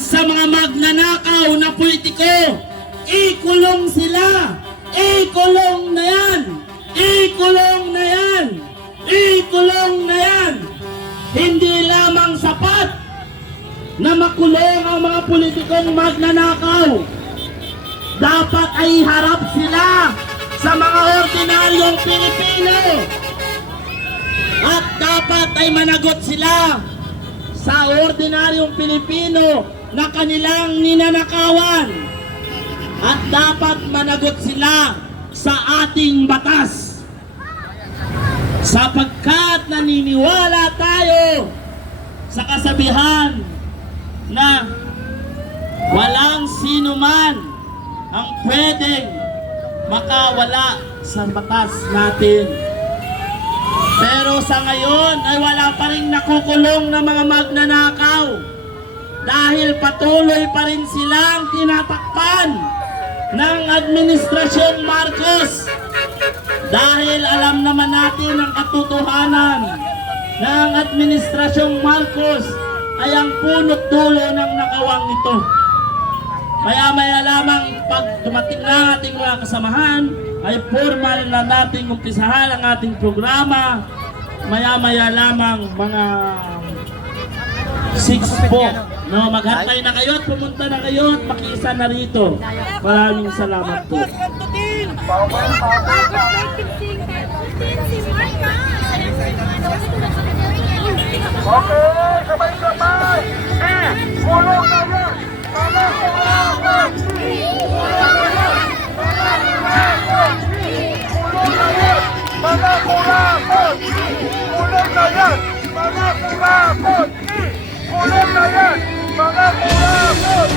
sa mga magnanakaw na politiko. Ikulong sila! Ikulong na yan! Ikulong na yan! Ikulong na yan! Hindi lamang sapat na makulong ang mga politikong magnanakaw. Dapat ay harap sila sa mga ordinaryong Pilipino. At dapat ay managot sila sa ordinaryong Pilipino na kanilang ninanakawan. At dapat managot sila sa ating batas. Sapagkat naniniwala tayo sa kasabihan na walang sino man ang pwedeng makawala sa batas natin. Pero sa ngayon ay wala pa rin nakukulong na mga magnanakaw dahil patuloy pa rin silang tinatakpan ng Administrasyong Marcos. Dahil alam naman natin ang katotohanan ng Administrasyong Marcos ay ang punot dulo ng nakawang ito. Maya-maya lamang pag dumating na ating mga kasamahan ay formal na nating umpisahan ang ating programa. Maya-maya lamang mga 6 po. No, maghantay na kayo at pumunta na kayo at makiisa na rito. Maraming salamat po. Okay, sabay-sabay! Kulong na yan! Mga kurakot! Kulong na yan! Mga kurakot! Kulong na yan! Mga kurakot! Kulong na yan! Mga kurakot! Kulong na yan! Mga kurakot!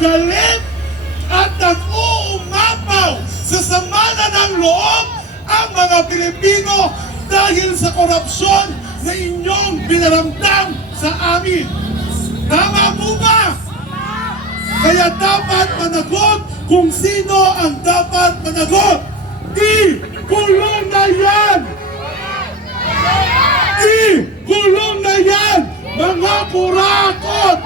galit at nag-uumapaw sa sama na ng loob ang mga Pilipino dahil sa korupsyon na inyong binaramdam sa amin. Tama po ba? Kaya dapat managot kung sino ang dapat managot. Ikulong na yan! Ikulong na yan! Mga kurakot!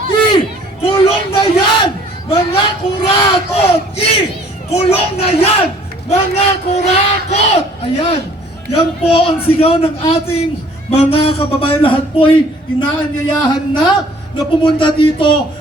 Ikulong na yan! Mga kurakot! Ikulong na yan! Mga kurakot! Ayan, yan po ang sigaw ng ating mga kababayan. Lahat po'y inaanyayahan na pumunta dito